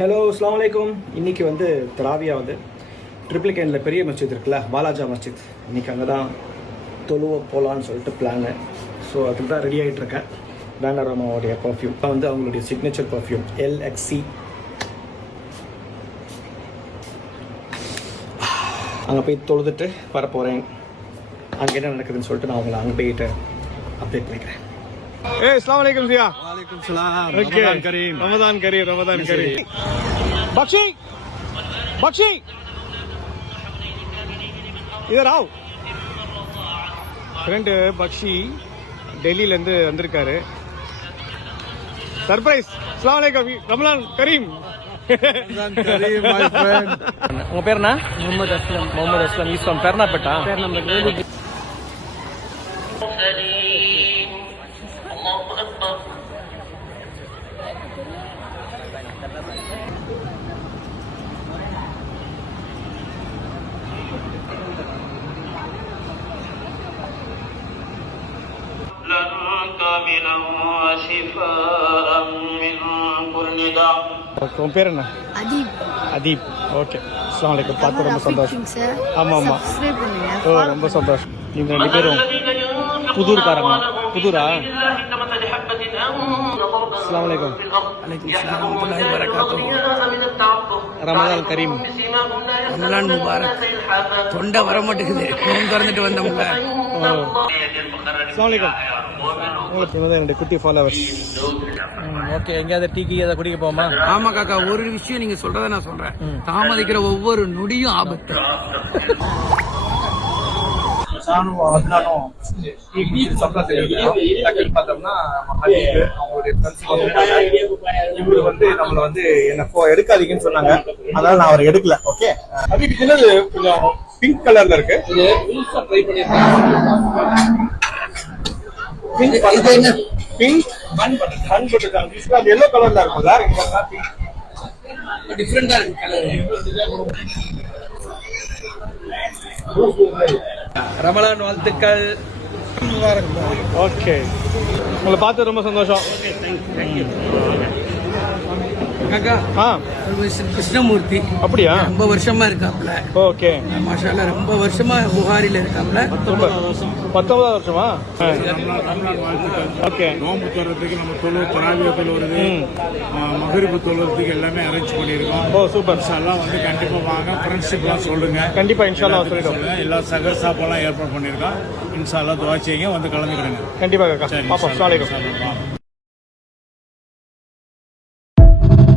Hello அஸ்ஸலாமு அலைக்கும். இன்றைக்கி வந்து தராவியா வந்து ட்ரிபிள் கேனில் பெரிய மஸ்ஜித் இருக்குல்ல, பாலாஜா மஸ்ஜித். இன்றைக்கி அங்கே தான் தொழுவ போகலான்னு சொல்லிட்டு பிளானு. ஸோ அதுக்கு தான் ரெடி ஆகிட்டுருக்கேன். பேனராமாவுடைய பர்ஃப்யூம் தான் வந்து அவங்களுடைய சிக்னேச்சர் பர்ஃப்யூம் LXC. அங்கே போய் தொழுதுட்டு வரப்போகிறேன். அங்கே என்ன நடக்குதுன்னு சொல்லிட்டு நான் உங்களை அங்கே போயிட்டு அப்டேட் பண்ணிக்கிறேன். अस्सलाम वालेकुम जिया। वालेकुम सलाम। रमजान करीम। रमजान करीम, रमजान करीम। बख्शी बख्शी इधर आओ। फ्रेंड बख्शी டெல்லியில இருந்து வந்திருக்காரு. சர்ப்ரைஸ். अस्सलाम वालेकुम, रमजान करीम। रमजान करीम माय फ्रेंड। உங்க பேர் என்ன? முகமது அஸ்லம். Mohammed Aslam is from Bernapeta. பெர்னாபேட்டா. உன் பேர் என்ன? அதீப். அதீப். ஓகே. அஸ்ஸலாமு அலைக்கும். பார்த்து ரொம்ப சந்தோஷம். ஆமாம் ஆமாம். ஓ ரொம்ப சந்தோஷம். நீங்கள் ரெண்டு பேரும் புதூர்காரங்க. புதூரா? அஸ்ஸலாமு அலைக்கும். ரமதான் கரீம். ரமலான் முபாரக். தொண்டை வர மாட்டேங்குது, திறந்துட்டு வந்தோம்ல. அஸ்ஸலாமு அலைக்கும். உங்களுக்கு இவங்க ரெண்டு குட்டி ஃபாலோவர்ஸ். ஓகே, எங்கேயாவது டீ ஏதாவது குடிக்க போமா? ஆமா காக்கா, ஒரு விஷயம் நீங்க சொல்றத நான் சொல்றேன். தாமதிக்கிற ஒவ்வொரு நொடியும் ஆபத்து. இவரு வந்து நம்மள வந்து என்ன எடுக்காதீங்கன்னு சொன்னாங்க, அதனால நான் அவர் எடுக்கல. ஓகே, அது என்னது கொஞ்சம் பிங்க் கலர்ல இருக்கு. பிங்க் பன் பட்டர் எல்லோ கலர்ல இருக்கும்ல, டிஃபரெண்டா இருக்கு. ரமலான் வாழ்த்துக்கள். ஓகே, உங்களை பார்த்து ரொம்ப சந்தோஷம். காக்கா, கிருஷ்ணமூர்த்தி அப்படியா? ரொம்ப வருஷமா இருக்காப்ல. ஓகே, மாஷாஅல்லா, ரொம்ப வருஷமா புகாரில இருக்காப்ல. 19 வருஷமா? ஓகே. நோம்பு தொழுறதுக்கு நம்ம தராவியா தொழுறது, மகரிபு தொழுறதுக்கு எல்லாமே அரேஞ்ச் பண்ணிருக்கோம். ஓ சூப்பர். இன்ஷாஅல்லாஹ் வந்து கண்டிப்பா வாங்க, ஃப்ரெண்ட்ஷிப்லாம் சொல்லுங்க. கண்டிப்பா இன்ஷாஅல்லாஹ் சொல்லிடுவோம். எல்லா சகர் சாப்பாடுலாம் ஏற்பாடு பண்ணிருக்கோம். இன்ஷாஅல்லாஹ் துஆ செய்யுங்க, வந்து கலந்துக்கிடுங்க. கண்டிப்பா காக்கா. பாப்போம். அஸ்ஸலாமு அலைக்கும்.